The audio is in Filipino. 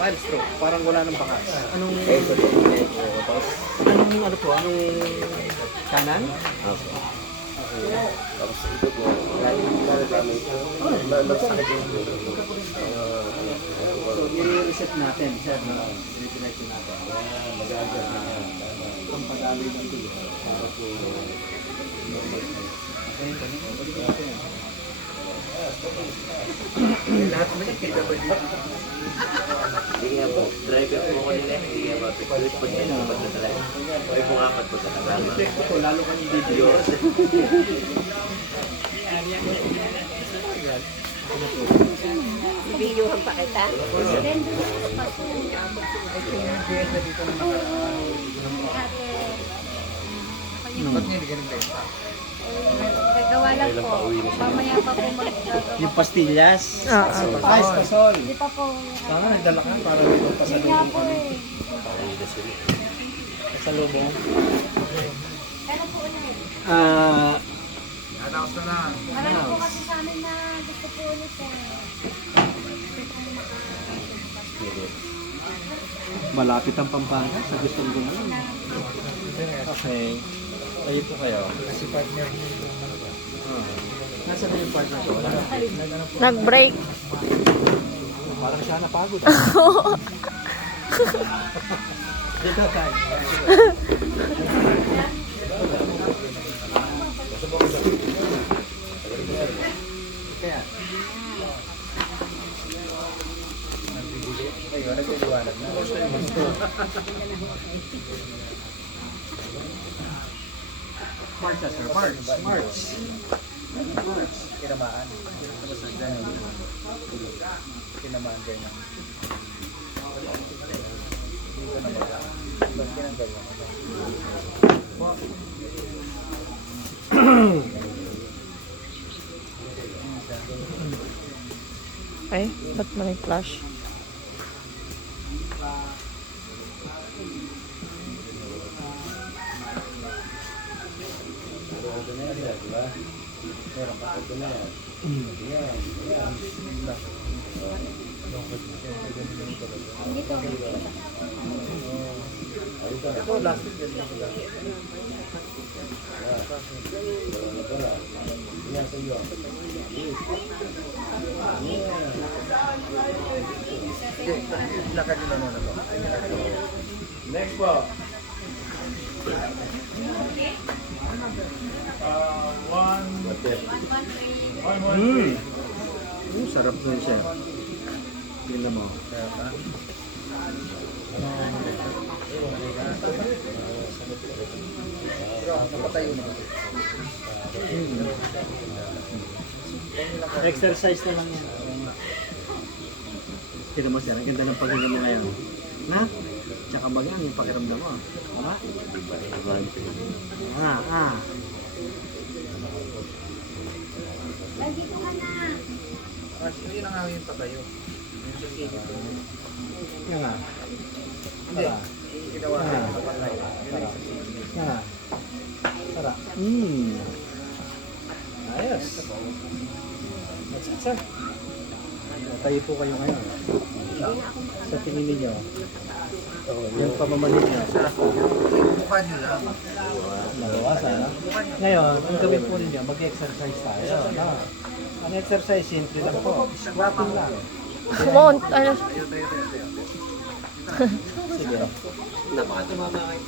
Mild stroke, parang wala nang bakas. Anong ano po? Anong kanan? Tapos ito po, lagi namin nasakit yung So, i-reset natin, sir. I-reconnect natin. Mag-adjust na ang pag-alay ng tulo. Para po... Lahat mo yung PWD. Hindi nga po, driver po ko nila, hindi nga po, pagkulit po niya yung pagdadala. May bungapat po talaga. Check ko to, lalo kang i-video. Bibidyohan pa kita. Ba't nga hindi ka nagbenta? Gagawa lang po. Mamaya pa po magagawa. Yung pastillas. Ay, pasol. Hindi pa po. Sana nagdala ka para may Hindi pasalubong nga po kami. eh. Pasalubong. Kailan po ulit? Announce na lang. Marami po kasi sa amin na gusto po ulit eh. Malapit ang Pampanga sa gusto ko na. Okay. Kayo po kayo. Kasi partner niyo yung Nasa na yung partner ko? Nag-break. Parang siya napagod. Dito tayo. Kaya. Ayun, nagtitiwanag na. March, sir. March. Kinamaan. Kinamaan kayo na. Dito na ba? Ba't kinanggal mo? Ay, ba't may flash? Dito. Ito, last week. Lakad nyo na muna po. Next po. Sarap nun siya. Tingnan mo. Napatayo na. Exercise na lang yan. Tingnan mo siya. Ang ganda ng paghinga mo ngayon. Na? Tsaka magaan yung pakiramdam mo. Tama? Nandito ka na. Hindi na nga yung patayo. Yung sa sige po. Yan nga. Hindi. Ginawa ko yung kapatay. Yun yung sa sige. Yan nga. Tara. Ayos. That's it, sir. Tayo po kayo ngayon. Sa tingin ninyo. Yung pamamalit nyo. Mukha nyo lang. Nabawasan, no? Ngayon, ang gawin po ninyo, mag-exercise tayo. No? Ang exercise, simple lang po. Squatting lang. Mount, ano? Tayo. Sige. Napakatumama kayo.